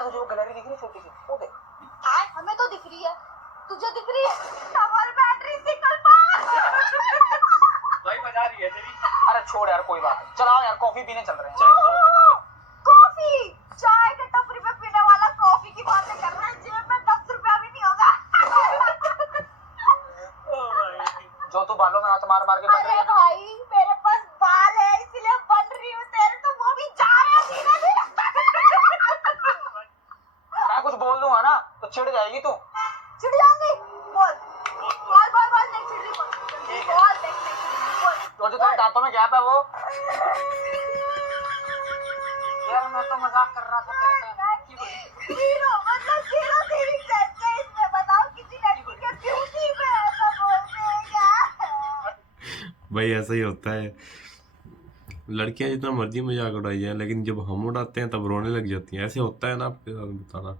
यार तुझे वो गैलरी दिख रही है छोटी सी, वो देख। हाय हमें तो दिख रही है, तुझे दिख रही है? हमारी बैटरी निकल पास। भाई बजा रही है तेरी। अरे छोड़ यार कोई बात नहीं, चलो आओ यार कॉफी पीने चल रहे हैं। कॉफी? चाय के टपरी पे पीने वाला कॉफी की बातें कर रहा है, जेब में 10 रुपया भी नहीं होगा। जो तू बालों में हाथ मार मार के बन रही अरे है ना। भाई मेरे पास बाल है इसलिए बन रही हूँ, तेरे तो वो भी जा रहे हैं धीरे धीरे। मैं कुछ बोल दूंगा ना तो चिढ़ जाएगी तू। चिढ़ जाऊंगी? बोल बोल बोल बोल, नहीं चिढ़ रही, बोल जल्दी बोल, देख नहीं चिढ़ रही, बोल। तो जो तेरे दांतों में गैप है वो। यार मैं तो मजाक कर रहा था तेरे साथ। जीरो मतलब जीरो तेरी चर्चा इसमें, बताओ किसी लड़की के ब्यूटी पे ऐसा बोलते हैं क्या? भाई ऐसा ही होता है, लड़कियां जितना मर्जी मजाक उड़ाई जाए लेकिन जब हम उड़ाते हैं तब रोने लग जाती हैं। ऐसे होता है ना आपके साथ, बताना।